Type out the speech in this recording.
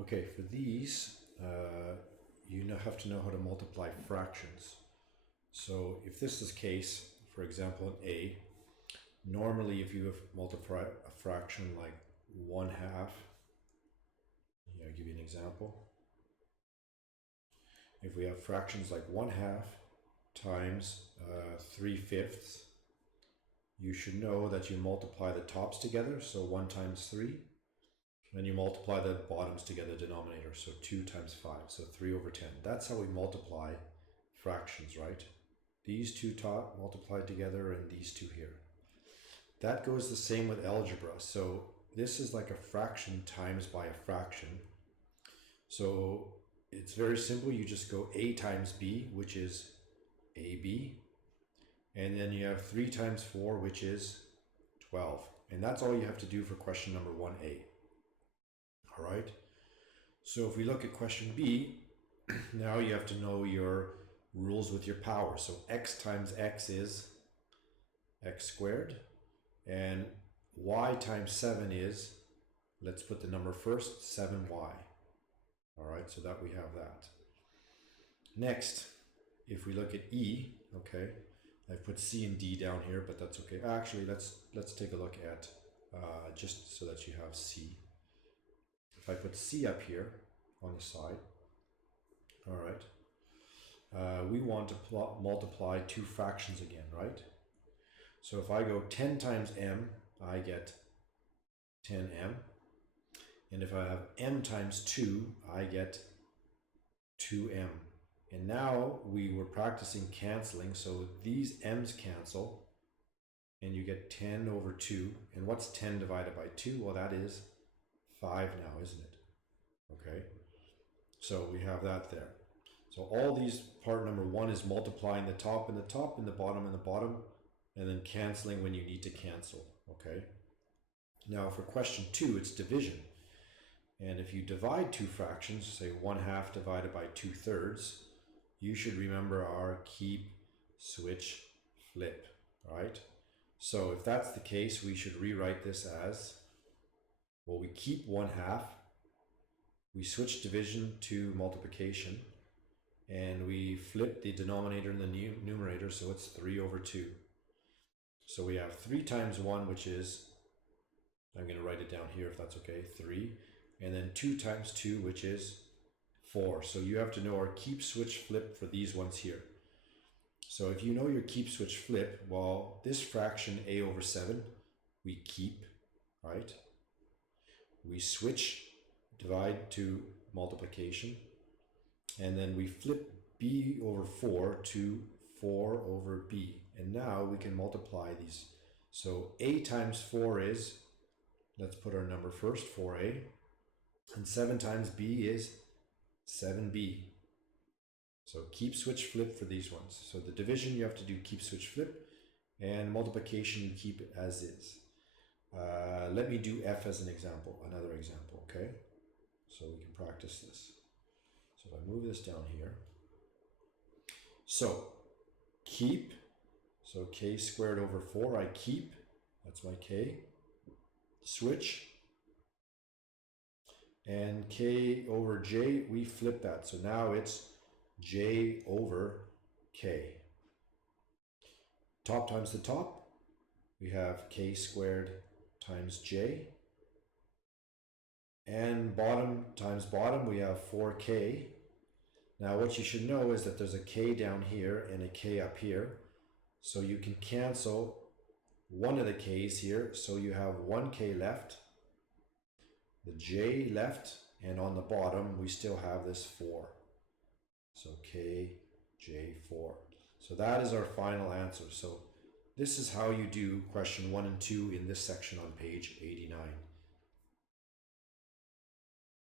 Okay, for these, have to know how to multiply fractions. So if this is the case, for example, in A, normally if you have multiplied a fraction like 1/2, I'll give you an example. If we have fractions like 1/2 times 3/5, you should know that you multiply the tops together, so 1 times 3, and you multiply the bottoms together, denominator, so 2 times 5, so 3/10. That's how we multiply fractions, right? These two top multiplied together and these two here. That goes the same with algebra. So this is like a fraction times by a fraction. So it's very simple. You just go a times b, which is ab, and then you have 3 times 4, which is 12. And that's all you have to do for question number 1a. All right. So if we look at question b, now you have to know your rules with your power. So x times x is x squared, and y times 7 is, let's put the number first, 7y. All right, so that we have that. Next, if we look at e, okay, I've put c and d down here, but that's okay. Actually, let's take a look at, just so that you have c. If I put c up here on the side, all right, we want to multiply two fractions again, right? So if I go 10 times m, I get 10m. And if I have m times 2, I get 2m. And now we were practicing canceling, so these m's cancel, and you get 10 over 2. And what's 10 divided by 2? Well, that is 5 now, isn't it? Okay, so we have that there. So all these, part number 1 is multiplying the top and the top and the bottom and the bottom, and then canceling when you need to cancel, okay? Now for question 2, it's division. And if you divide two fractions, say 1/2 divided by 2/3, you should remember our keep, switch, flip, right? So if that's the case, we should rewrite this as, well, we keep 1/2, we switch division to multiplication, and we flip the denominator and the numerator, so it's 3/2. So we have 3 times 1, which is, I'm going to write it down here if that's okay, 3. And then 2 times 2, which is 4. So you have to know our keep, switch, flip for these ones here. So if you know your keep, switch, flip, well, this fraction a over 7, we keep, right? We switch, divide to multiplication, and then we flip b over 4 to 4 over b. And now we can multiply these. So a times 4 is, let's put our number first, 4a. And 7 times b is 7b. So keep, switch, flip for these ones. So the division you have to do keep, switch, flip, and multiplication you keep it as is. Let me do f as an example, another example, okay? So we can practice this. So if I move this down here. So keep, so k squared over 4, I keep, that's my k. Switch, and k over j, we flip that. So now it's j over k. Top times the top, we have k squared times j. And bottom times bottom, we have 4k. Now what you should know is that there's a k down here and a k up here. So you can cancel one of the k's here, so you have 1k left, the j left, and on the bottom we still have this 4. So k, j, 4. So that is our final answer. So this is how you do question 1 and 2 in this section on page 89.